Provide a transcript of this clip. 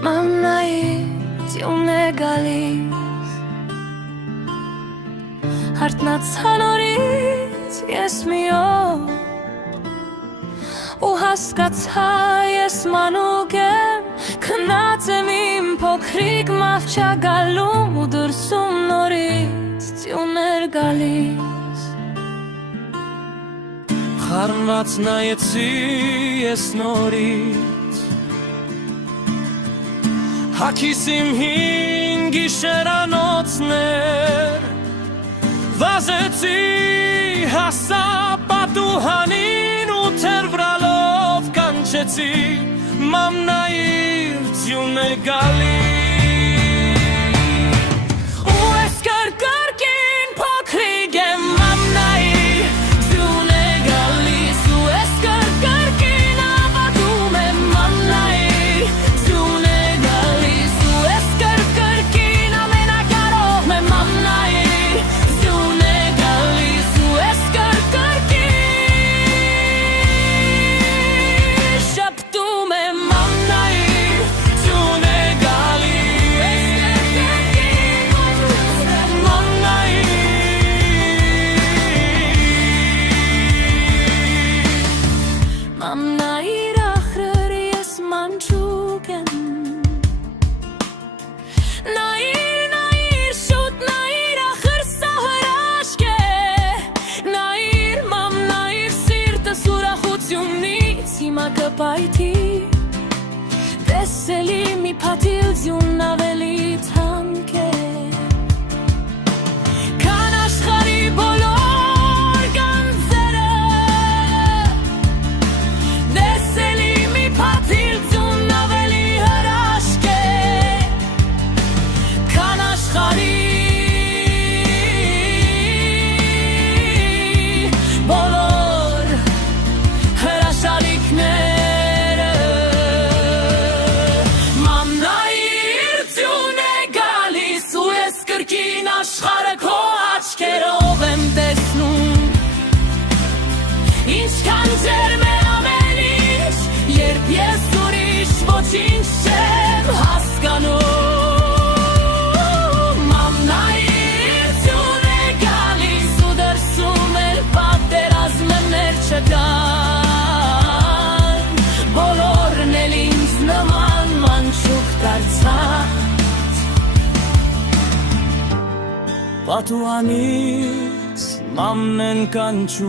Մամնայից յուն է գալիս Հարտնացան օրից ես մի օր ու հասկացա ես մանուկ եմ քնած եմ իմ փոքրիկ մահճագալում ու դրսում նորից յուն էր գալիս Խառնված նայեցի ես նորից Հագիս իմ հին գիշերանոցներ Վազեցի հասա պատուհանին ու թեր վրալով կանչեցի Մամնայիր յուն է գալիս Ու ես կրկրկին փոքրիկ եմ մամնայիր յուն է գալիս Ու ես կրկրկին ավատում եմ մամնայիր յուն է գալիս Ու ես կրկրկին ամենակարող եմ մամնայիր յուն է գալիս Ու ես կրկրկին շպտում եմ մամնայիր յուն է Մամնայիր ախրեր ես մանչուկ եմ Նայիր շուտ նայիր ախր սա հրաշք է Նայիր մամնայիր սիրտս ուրախությունից հիմա կպայթի Տեսելի մի փաթիլ յուն ավելի թանկ է Քան աշխարհի բոլոր գանձերը Տեսելի մի փաթիլ յուն ավելի հրաշք է Քան աշխարհի բոլոր հրաշալիքները Մամնայիր յուն է գալիս ու ես կրկին աշխարհը քո աչքերով եմ տեսնում Ինչքան ջերմ է ամեն ինչ երբ ես ուրիշ ոչինչ չեմ հասկանում Մամնայիր յուն է գալիս ու դրսում էլ պատերազմներ չկան Բոլորն էլ ինձ նման մանչուկ դարձած Պատուհանից մամն են կանչում